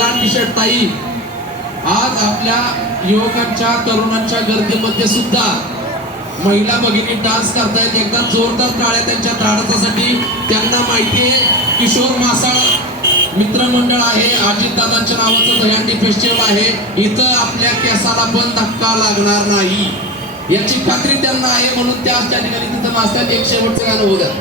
लाल T shirt ताई आज आपल्या युवकांच्या तरुणांच्या गर्दीमध्ये सुद्धा महिला भगिनी डान्स करतायत. एकदा जोरदार टाळ्या त्यांच्या धाडसासाठी. त्यांना माहिती आहे किशोर मासाळ मित्रमंडळ आहे, अजितदादांच्या नावाचं दहीहंडी फेस्टिवल आहे. इथं आपल्या केसाला पण धक्का लागणार नाही याची खात्री त्यांना आहे, म्हणून त्या ठिकाणी तिथं नाचतात. एक शेवटचं गाणं होऊ द्या.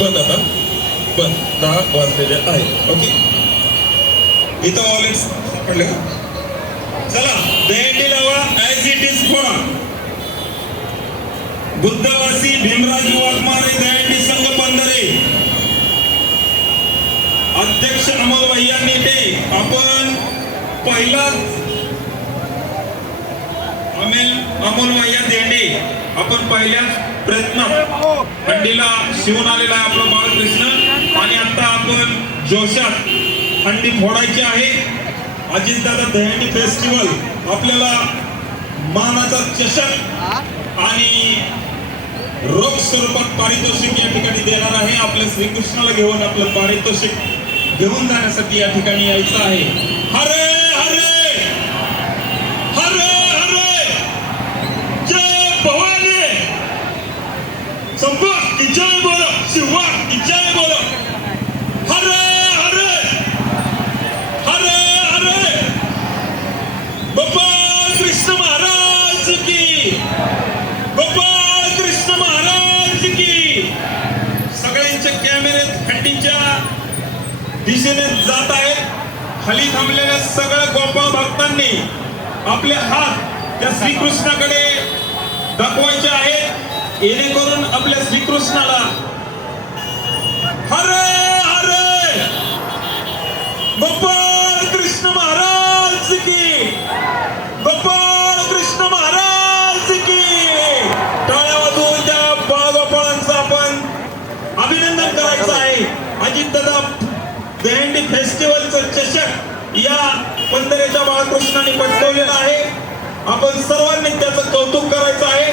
बंद आता बंद 10 वाजलेले आहेत. ओके इथं वॉलेट सापडले का? चला दहीहंडी लावा. ऍज इट इज फोडा. बुद्धवासी भीमराज वाघमारे दहीहंडी संघ पंधरे अध्यक्ष अमोल भैया नेते. आपण पहिलाच अमोल भैया देंडे आपण पहिल्याच प्रयत्नात हंडीला शिवून आलेला आहे आपला बाळकृष्ण. आणि आता आपण जोशात हंडी फोडायची आहे. अजितदादा दहीहंडी फेस्टिवल आपल्याला मानाचा चषक आणि रोख स्वरूपात पारितोषिक या ठिकाणी देणार आहे. आपल्या श्रीकृष्णाला घेऊन आपलं पारितोषिक घेऊन जाण्यासाठी या ठिकाणी यायचं आहे. हरे हरे हरे हरे जय भवानी. संपत की जय बोलो. शिवा की जय बोलो. हरे हरे हरे हरे गोपाल कृष्ण महाराज की. गोपाल कृष्ण महाराज की. सगळ्यांचे कॅमेरे हंडीच्या दिशेने जात आहेत. खाली थांबलेल्या सगळ्या गोपाळ भक्तांनी आपले हात त्या श्रीकृष्णाकडे दाखवायचे आहेत, जेणेकरून आपल्या श्रीकृष्णाला हरे हरे गोपाल कृष्ण महाराज की. गोपाल कृष्ण महाराज की. टाळ्या वाजवून त्या बाळगोपाळांचं आपण अभिनंदन करायचं आहे. अजितदादा दहीहंडी फेस्टिवलचं चषक या पंधरेच्या बाळकृष्णाने पटकवलेलं आहे. आपण सर्वांनी त्याचं कौतुक करायचं आहे.